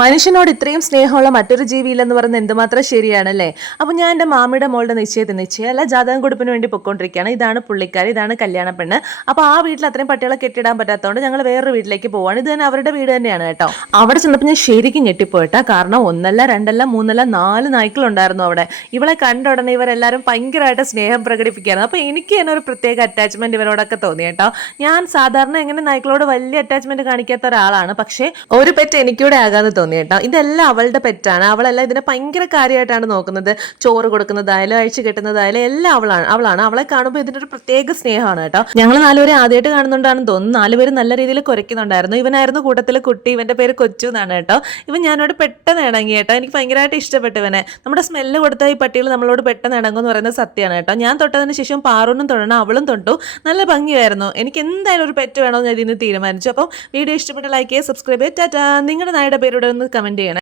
മനുഷ്യനോട് ഇത്രയും സ്നേഹമുള്ള മറ്റൊരു ജീവിയില്ലെന്ന് പറയുന്നത് എന്തുമാത്രം ശരിയാണല്ലേ. അപ്പോൾ ഞാൻ എൻ്റെ മാമിയുടെ മോളുടെ നിശ്ചയമല്ല ജാതകം കൊടുപ്പിന് വേണ്ടി പൊയ്ക്കൊണ്ടിരിക്കുകയാണ്. ഇതാണ് പുള്ളിക്കാരി, ഇതാണ് കല്യാണ പെണ്ണ്. അപ്പോൾ ആ വീട്ടിൽ അത്രയും പട്ടികളെ കെട്ടിടാൻ പറ്റാത്തതുകൊണ്ട് ഞങ്ങൾ വേറൊരു വീട്ടിലേക്ക് പോവാണ്. ഇത് തന്നെ അവരുടെ വീട് തന്നെയാണ് കേട്ടോ. അവിടെ ചെന്നപ്പോൾ ഞാൻ ശരിക്കും ഞെട്ടിപ്പോയിട്ടാ. കാരണം ഒന്നല്ല രണ്ടല്ല മൂന്നല്ല 4 നായ്ക്കളുണ്ടായിരുന്നു അവിടെ. ഇവളെ കണ്ട ഉടനെ ഇവരെല്ലാവരും ഭയങ്കരമായിട്ട് സ്നേഹം പ്രകടിപ്പിക്കുകയായിരുന്നു. അപ്പോൾ എനിക്ക് തന്നെ ഒരു പ്രത്യേക അറ്റാച്ച്മെന്റ് ഇവരോടൊക്കെ തോന്നി കേട്ടോ. ഞാൻ സാധാരണ എങ്ങനെ നായ്ക്കളോട് വലിയ അറ്റാച്ച്മെന്റ് കാണിക്കാത്ത ഒരാളാണ്, പക്ഷേ ഒരു പെറ്റ് എനിക്കൂടെ ആകാതെ തോന്നി കേട്ടോ. ഇതെല്ലാം അവളുടെ പെറ്റാണ്. അവളെല്ലാം ഇതിനെ ഭയങ്കര കാര്യമായിട്ടാണ് നോക്കുന്നത്. ചോറ് കൊടുക്കുന്നതായാലും അഴിച്ചു കെട്ടുന്നതായാലും എല്ലാം അവളാണ്. അവളെ കാണുമ്പോൾ ഇതിനൊരു പ്രത്യേക സ്നേഹമാണ് കേട്ടോ. ഞങ്ങൾ 4 പേരെ ആദ്യമായിട്ട് കാണുന്നുണ്ടാണെന്ന് തോന്നുന്നു. 4 പേര് നല്ല രീതിയിൽ കുരയ്ക്കുന്നുണ്ടായിരുന്നു. ഇവനായിരുന്നു കൂട്ടത്തിൽ കുട്ടി. ഇവന്റെ പേര് കൊച്ചു എന്നാണ് കേട്ടോ. ഇവൻ ഞാനോട് പെട്ടെന്ന് ഇണങ്ങി കേട്ടോ. എനിക്ക് ഭയങ്കരമായിട്ട് ഇഷ്ടപ്പെട്ടു ഇവനെ. നമ്മുടെ സ്മെല്ല് കൊടുത്ത ഈ പട്ടികൾ നമ്മളോട് പെട്ടെന്ന് ഇണങ്ങും എന്ന് പറയുന്നത് സത്യമാണ് കേട്ടോ. ഞാൻ തൊട്ടതിന് ശേഷം പാറൂനും തൊടണം, അവളും തൊട്ടു. നല്ല ഭംഗിയായിരുന്നു. എനിക്ക് എന്തായാലും ഒരു പെറ്റ് വേണമെന്ന് ഞാൻ ഇതിന് തീരുമാനിച്ചു. അപ്പം വീഡിയോ ഇഷ്ടപ്പെട്ട ലൈക്ക് ചെയ്യുക, സബ്സ്ക്രൈബ് ചെയ്യുക. ടാറ്റാ. നിങ്ങളുടെ നായുടെ പേരുടെ ഒന്ന് കമന്റ് ചെയ്യണം.